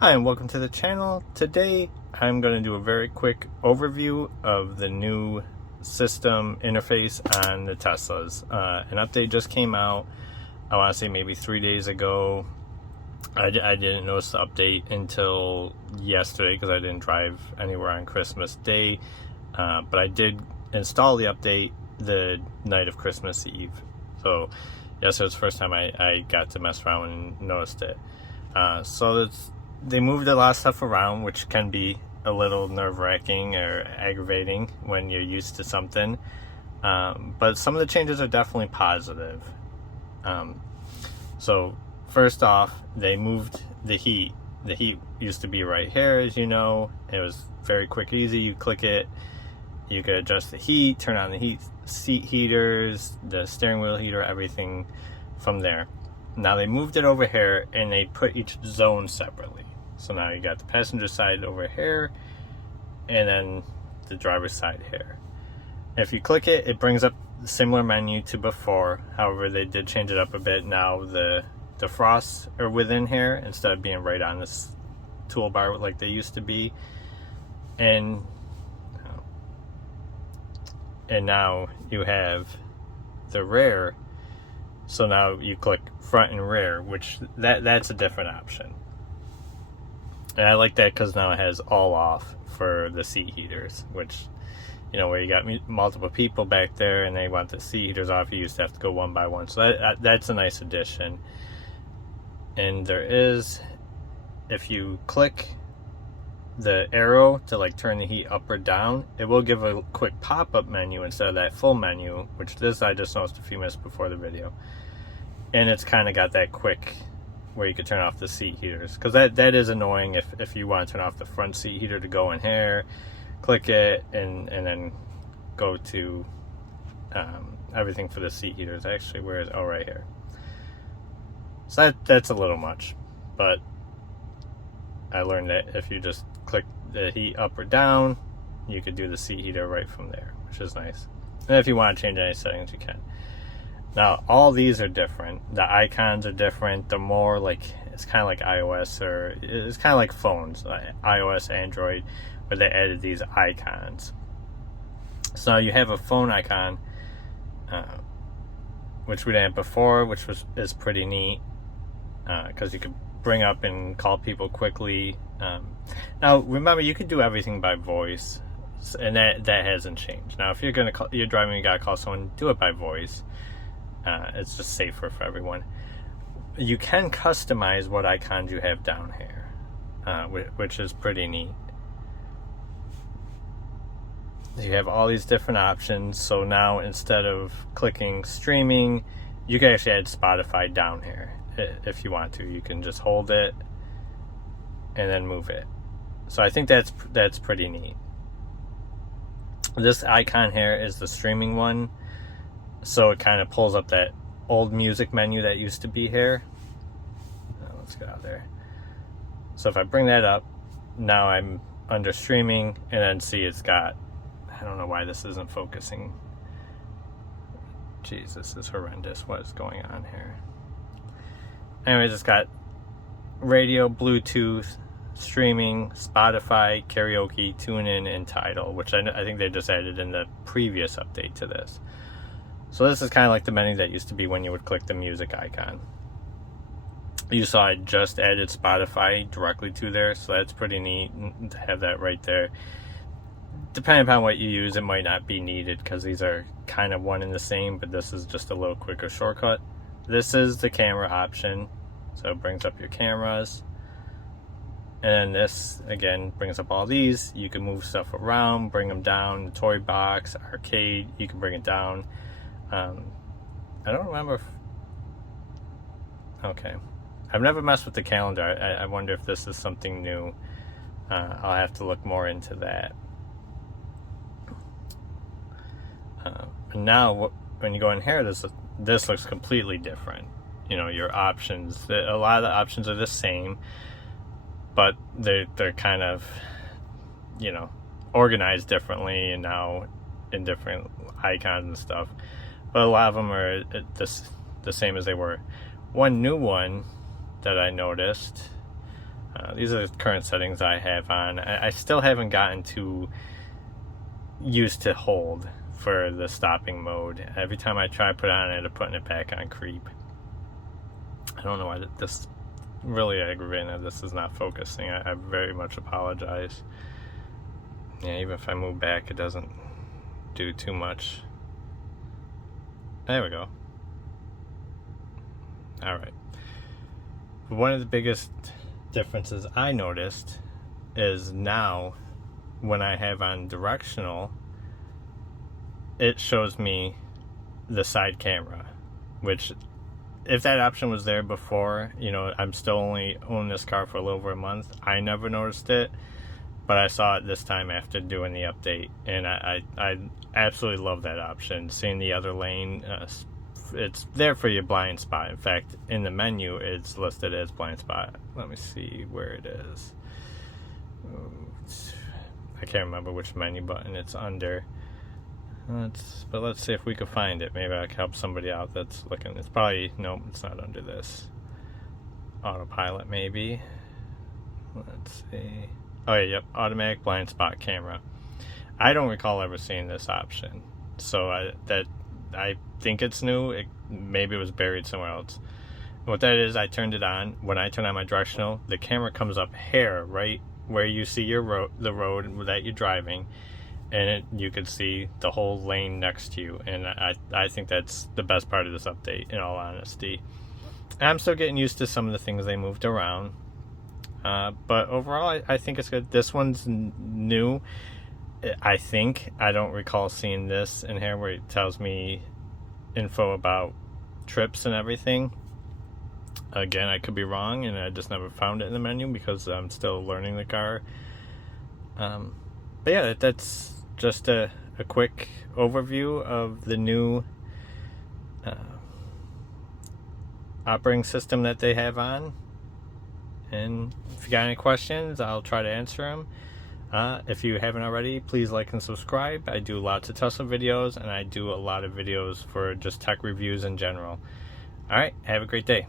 Hi and welcome to the channel. Today I'm going to do a very quick overview of the new system interface on the Teslas. An update just came out, I want to say maybe 3 days ago. I didn't notice the update until yesterday because I didn't drive anywhere on Christmas Day, but I did install the update the night of Christmas Eve. So yesterday was the first time I got to mess around and noticed it. They moved a lot of stuff around, which can be a little nerve-wracking or aggravating when you're used to something. But some of the changes are definitely positive. So first off, they moved the heat. The heat used to be right here, as you know. It was very quick, easy. You click it, you could adjust the heat, turn on the seat heaters, the steering wheel heater, everything from there. Now they moved it over here and they put each zone separately. So now you got the passenger side over here and then the driver's side here. If you click it, it brings up the similar menu to before. However, they did change it up a bit. Now the defrosts are within here instead of being right on this toolbar like they used to be. And now you have the rear. So now you click front and rear, which that's a different option. And I like that because now it has all off for the seat heaters, which, you know, where you got multiple people back there and they want the seat heaters off, you used to have to go one by one. So that's a nice addition. And there is, if you click the arrow to like turn the heat up or down, it will give a quick pop-up menu instead of that full menu, which this I just noticed a few minutes before the video. And it's kind of got that quick where you could turn off the seat heaters, because that is annoying if you want to turn off the front seat heater to go in here, click it and then go to everything for the seat heaters. Actually, where is, oh, right here. So that's a little much, but I learned that if you just click the heat up or down, you could do the seat heater right from there, which is nice. And if you want to change any settings, you can. Now, all these are different. The icons are different. They're more like, it's kind of like iOS, or it's kind of like phones, like iOS, Android, where they added these icons. So now you have a phone icon, which we didn't have before, which is pretty neat, because you could bring up and call people quickly. Now, remember, you can do everything by voice, and that hasn't changed. Now, if you're driving, you gotta call someone, do it by voice. It's just safer for everyone. You can customize what icons you have down here, which is pretty neat. You have all these different options. So now instead of clicking streaming, you can actually add Spotify down here if you want to. You can just hold it and then move it. So I think that's pretty neat. This icon here is the streaming one. So it kind of pulls up that old music menu that used to be here. Let's get out there. So if I bring that up, now I'm under streaming, and then see it's got, I don't know why this isn't focusing. Jeez, this is horrendous. What is going on here? Anyways, it's got radio, Bluetooth, streaming, Spotify, karaoke, TuneIn, and Tidal, which I think they just added in the previous update to this. So this is kind of like the menu that used to be when you would click the music icon. You saw I just added Spotify directly to there, so that's pretty neat to have that right there. Depending upon what you use, it might not be needed because these are kind of one and the same, but this is just a little quicker shortcut. This is the camera option, so it brings up your cameras. And then this, again, brings up all these. You can move stuff around, bring them down. The toy box, arcade, you can bring it down. I don't remember if, okay, I've never messed with the calendar. I wonder if this is something new. I'll have to look more into that. And now when you go in here, this looks completely different. You know, your options, a lot of the options are the same, but they're kind of, you know, organized differently and now in different icons and stuff. But a lot of them are the same as they were. One new one that I noticed These are the current settings I have on. I still haven't gotten to used to hold for the stopping mode. Every time I try to put it on, I end up putting it back on creep. I don't know why this really aggravating that this is not focusing. I very much apologize. Yeah, even if I move back, it doesn't do too much. There we go. Alright. One of the biggest differences I noticed is now when I have on directional, it shows me the side camera, which if that option was there before, you know, I'm still only owning this car for a little over a month, I never noticed it, but I saw it this time after doing the update, and I absolutely love that option. Seeing the other lane, it's there for your blind spot. In fact, in the menu, it's listed as blind spot. Let me see where it is. I can't remember which menu button it's under. But let's see if we can find it. Maybe I can help somebody out that's looking. It's probably, nope, it's not under this. Autopilot, maybe. Let's see. Oh yeah, yep, automatic blind spot camera. I don't recall ever seeing this option, so I think it's new. Maybe it was buried somewhere else. What that is, I turned it on. When I turn on my directional, the camera comes up here, right where you see your the road that you're driving, and you can see the whole lane next to you. And I think that's the best part of this update, in all honesty. I'm still getting used to some of the things they moved around, but overall I think it's good. This one's new. I think I don't recall seeing this in here where it tells me info about trips and everything. Again, I could be wrong, and I just never found it in the menu because I'm still learning the car. But yeah, that's just a quick overview of the new operating system that they have on. And if you got any questions, I'll try to answer them. If you haven't already, please like and subscribe. I do lots of Tesla videos, and I do a lot of videos for just tech reviews in general. Alright, have a great day.